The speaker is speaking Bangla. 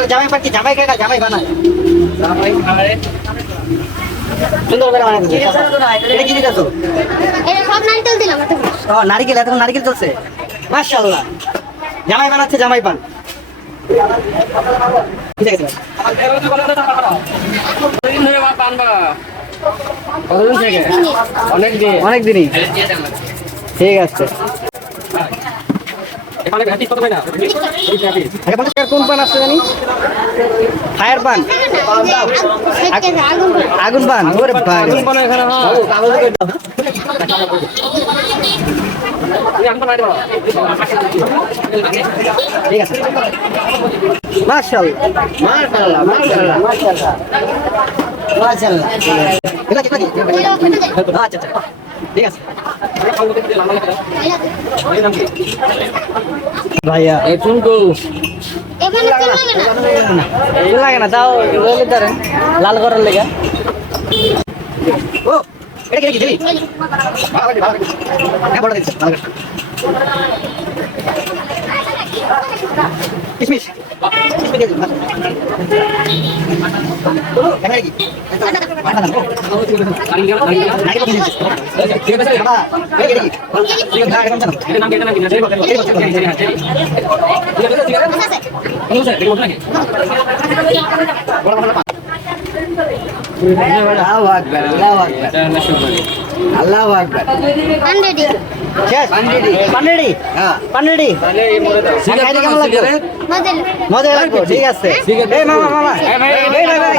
আসলে জামাই পান কি জামাই খায় না জামাই বানায়? সুন্দর করে বানায় দিচ্ছে। এটা কি দিতেছো? এটা সব নারকেল দিলাম একটা। ও নারকেল, এতক্ষণ নারকেল চলছে। মাশাআল্লাহ, জামাই বানাচ্ছে জামাই পান। ঠিক আছে অনেক দিনই। ঠিক আছে কোন পান আসছে জানি? ফায়ার পান, আগুন পান। ওরে ভাই ঠিক আছে। মাশাআল্লাহ মাশাআল্লাহ মাশাআল্লাহ মাশাআল্লাহ মাশাআল্লাহ। এটা কি? আচ্ছা আচ্ছা ঠিক আছে ভাইয়া। এখন তো এখানে তেল লাগে না। লাগে না, তাও ধরেন লাল করার লেগে। ও এটা কি দিলি? বড় দিচ্ছে কিশমিশ। আল্লাহু আকবার। আনরেডি। শেষ? পানরেডি? হ্যাঁ পানরেডি। কেমন লাগবে? মজা। মজা লাগবে। ঠিক আছে। এই মামা মামা, এই ভাই ভাই।